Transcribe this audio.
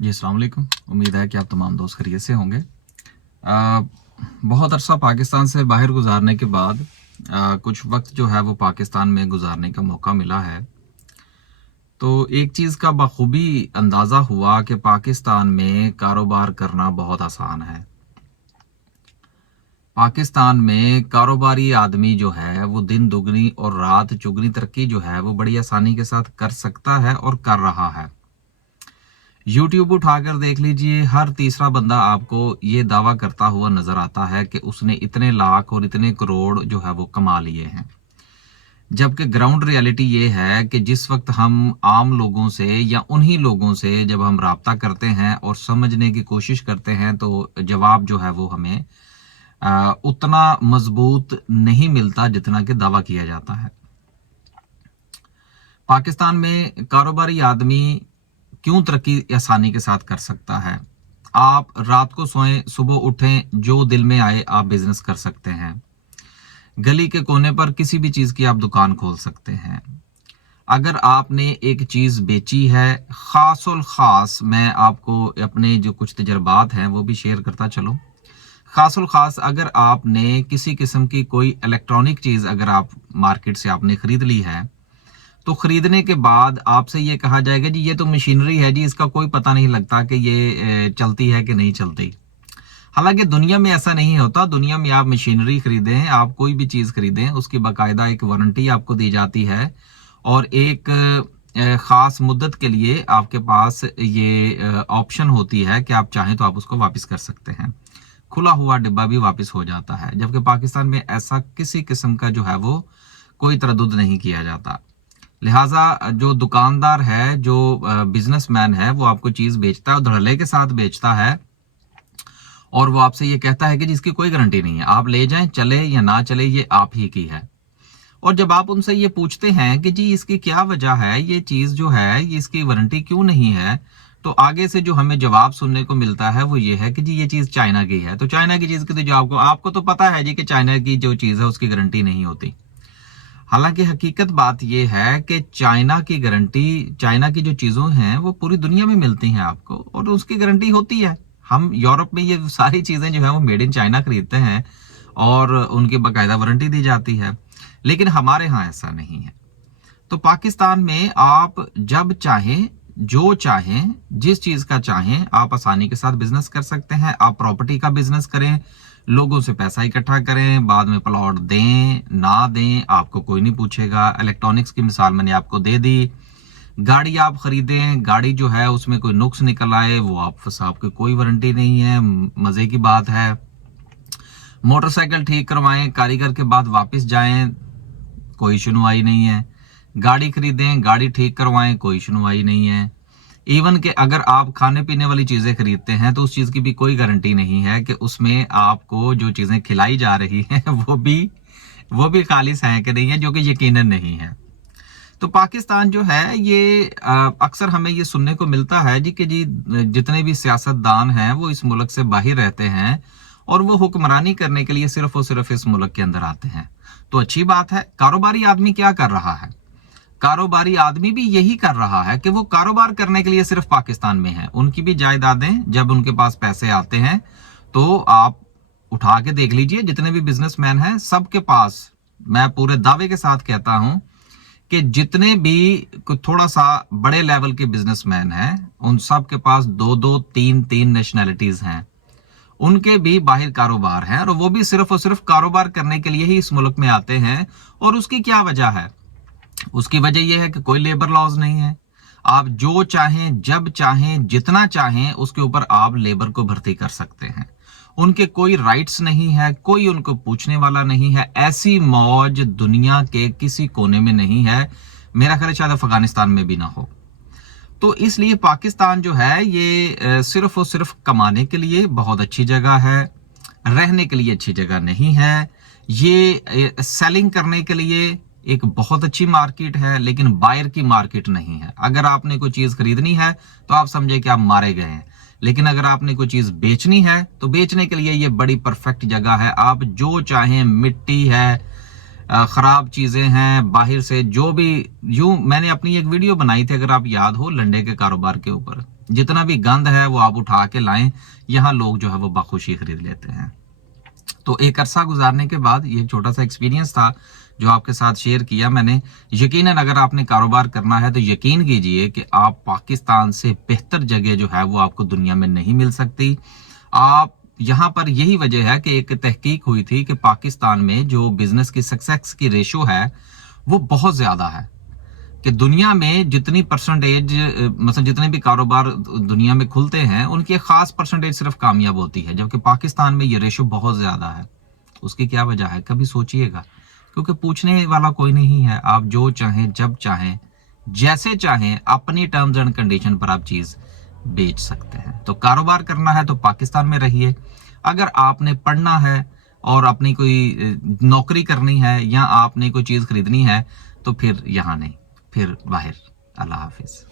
जी अस्सलाम वालेकुम। उम्मीद है कि आप तमाम दोस्त खैरियत से होंगे। बहुत अरसा पाकिस्तान से बाहर गुजारने के बाद कुछ वक्त जो है वो पाकिस्तान में गुजारने का मौका मिला है। तो एक चीज़ का बखूबी अंदाज़ा हुआ कि पाकिस्तान में कारोबार करना बहुत आसान है। पाकिस्तान में कारोबारी आदमी जो है वो दिन दुगनी और रात चुगनी तरक्की जो है वो बड़ी आसानी के साथ कर सकता है और कर रहा है। यूट्यूब उठाकर देख लीजिए, हर तीसरा बंदा आपको ये दावा करता हुआ नजर आता है कि उसने इतने लाख और इतने करोड़ जो है वो कमा लिए हैं। जबकि ग्राउंड रियलिटी ये है कि जिस वक्त हम आम लोगों से या उन्हीं लोगों से जब हम राब्ता करते हैं और समझने की कोशिश करते हैं तो जवाब जो है वो हमें उतना मजबूत नहीं मिलता जितना कि दावा किया जाता है। पाकिस्तान में कारोबारी आदमी क्यों तरक्की आसानी के साथ कर सकता है? आप रात को सोएं, सुबह उठें, जो दिल में आए आप बिजनेस कर सकते हैं। गली के कोने पर किसी भी चीज की आप दुकान खोल सकते हैं। अगर आपने एक चीज बेची है, खासुल खास मैं आपको अपने जो कुछ तजर्बात हैं वो भी शेयर करता चलो। खासुल खास अगर आपने किसी किस्म की कोई इलेक्ट्रॉनिक चीज अगर आप मार्केट से आपने खरीद ली है, तो खरीदने के बाद आपसे ये कहा जाएगा जी ये तो मशीनरी है जी, इसका कोई पता नहीं लगता कि ये चलती है कि नहीं चलती। हालांकि दुनिया में ऐसा नहीं होता। दुनिया में आप मशीनरी खरीदें, आप कोई भी चीज़ खरीदें, उसकी बाकायदा एक वारंटी आपको दी जाती है और एक ख़ास मुद्दत के लिए आपके पास ये ऑप्शन होती है कि आप चाहें तो आप उसको वापस कर सकते हैं। खुला हुआ डिब्बा भी वापस हो जाता है। जबकि पाकिस्तान में ऐसा किसी किस्म का जो है वो कोई तरद्दुद नहीं किया जाता। लिहाजा जो दुकानदार है, जो बिजनेसमैन है, वो आपको चीज बेचता है और धड़ल्ले के साथ बेचता है और वो आपसे ये कहता है कि जिसकी कोई गारंटी नहीं है, आप ले जाएं, चले या ना चले ये आप ही की है। और जब आप उनसे ये पूछते हैं कि जी इसकी क्या वजह है, ये चीज जो है ये इसकी वारंटी क्यों नहीं है, तो आगे से जो हमें जवाब सुनने को मिलता है वो ये है कि जी ये चीज चाइना की है। तो चाइना की चीज की तो जो आपको तो पता है जी कि चाइना की जो चीज है उसकी गारंटी नहीं होती। हालांकि हकीकत बात यह है कि चाइना की गारंटी, चाइना की जो चीज़ों हैं वो पूरी दुनिया में मिलती हैं आपको और उसकी गारंटी होती है। हम यूरोप में ये सारी चीज़ें जो है वो मेड इन चाइना खरीदते हैं और उनकी बाकायदा वारंटी दी जाती है, लेकिन हमारे यहाँ ऐसा नहीं है। तो पाकिस्तान में आप जब चाहें, जो चाहें, जिस चीज़ का चाहें आप आसानी के साथ बिजनेस कर सकते हैं। आप प्रॉपर्टी का बिजनेस करें, लोगों से पैसा इकट्ठा करें, बाद में प्लॉट दें ना दें आपको कोई नहीं पूछेगा। इलेक्ट्रॉनिक्स की मिसाल मैंने आपको दे दी। गाड़ी आप खरीदें, गाड़ी जो है उसमें कोई नुक्स निकल आए वो आपकी कोई वारंटी नहीं है, मजे की बात है। मोटरसाइकिल ठीक करवाएं, कारीगर के बाद वापस जाएं, कोई सुनवाई नहीं है। गाड़ी खरीदें, गाड़ी ठीक करवाएं, कोई सुनवाई नहीं है। इवन कि अगर आप खाने पीने वाली चीजें खरीदते हैं तो उस चीज की भी कोई गारंटी नहीं है कि उसमें आपको जो चीजें खिलाई जा रही हैं वो भी खालिस है कि नहीं है, जो कि यकीनन नहीं है। तो पाकिस्तान जो है ये अक्सर हमें ये सुनने को मिलता है जी कि जी जितने भी सियासतदान हैं वो इस मुल्क से बाहर रहते हैं और वो हुक्मरानी करने के लिए सिर्फ और सिर्फ इस मुल्क के अंदर आते हैं। तो अच्छी बात है। कारोबारी आदमी क्या कर रहा है? कारोबारी आदमी भी यही कर रहा है कि वो कारोबार करने के लिए सिर्फ पाकिस्तान में है। उनकी भी जायदादें, जब उनके पास पैसे आते हैं तो आप उठा के देख लीजिए, जितने भी बिजनेसमैन हैं सबके पास, मैं पूरे दावे के साथ कहता हूं कि जितने भी थोड़ा सा बड़े लेवल के बिजनेसमैन हैं उन सब के पास दो दो तीन तीन नेशनैलिटीज हैं। उनके भी बाहर कारोबार हैं और वो भी सिर्फ और सिर्फ कारोबार करने के लिए ही इस मुल्क में आते हैं। और उसकी क्या वजह है? उसकी वजह यह है कि कोई लेबर लॉज नहीं है। आप जो चाहें, जब चाहें, जितना चाहें उसके ऊपर आप लेबर को भर्ती कर सकते हैं। उनके कोई राइट्स नहीं है, कोई उनको पूछने वाला नहीं है। ऐसी मौज दुनिया के किसी कोने में नहीं है, मेरा ख्याल शायद अफगानिस्तान में भी ना हो। तो इसलिए पाकिस्तान जो है ये सिर्फ और सिर्फ कमाने के लिए बहुत अच्छी जगह है, रहने के लिए अच्छी जगह नहीं है। ये सेलिंग करने के लिए एक बहुत अच्छी मार्केट है, लेकिन बायर की मार्केट नहीं है। अगर आपने कोई चीज खरीदनी है तो आप समझे कि आप मारे गए हैं, लेकिन अगर आपने कोई चीज बेचनी है तो बेचने के लिए ये बड़ी परफेक्ट जगह है। आप जो चाहें, मिट्टी है, खराब चीजें हैं बाहर से, जो भी, यूं मैंने अपनी एक वीडियो बनाई थी अगर आप याद हो, लंडे के कारोबार के ऊपर। جتنا بھی گند ہے وہ آپ اٹھا کے لائیں, یہاں لوگ جو ہے وہ بخوشی خرید لیتے ہیں. تو ایک عرصہ گزارنے کے بعد یہ چھوٹا سا ایکسپیرینس تھا جو آپ کے ساتھ شیئر کیا میں نے. یقیناً اگر آپ نے کاروبار کرنا ہے تو یقین کیجئے کہ آپ پاکستان سے بہتر جگہ جو ہے وہ آپ کو دنیا میں نہیں مل سکتی. آپ یہاں پر یہی وجہ ہے کہ ایک تحقیق ہوئی تھی کہ پاکستان میں جو بزنس کی سکسیس کی ریشو ہے وہ بہت زیادہ ہے, کہ دنیا میں جتنی پرسنٹیج مثلا جتنے بھی کاروبار دنیا میں کھلتے ہیں ان کی ایک خاص پرسنٹیج صرف کامیاب ہوتی ہے, جبکہ پاکستان میں یہ ریشو بہت زیادہ ہے. اس کی کیا وجہ ہے کبھی سوچئے گا؟ کیونکہ پوچھنے والا کوئی نہیں ہے. آپ جو چاہیں جب چاہیں جیسے چاہیں اپنی ٹرمز اینڈ کنڈیشن پر آپ چیز بیچ سکتے ہیں. تو کاروبار کرنا ہے تو پاکستان میں رہیے. اگر آپ نے پڑھنا ہے اور اپنی کوئی نوکری کرنی ہے یا آپ نے کوئی چیز خریدنی ہے تو پھر یہاں نہیں, پھر باہر. اللہ حافظ.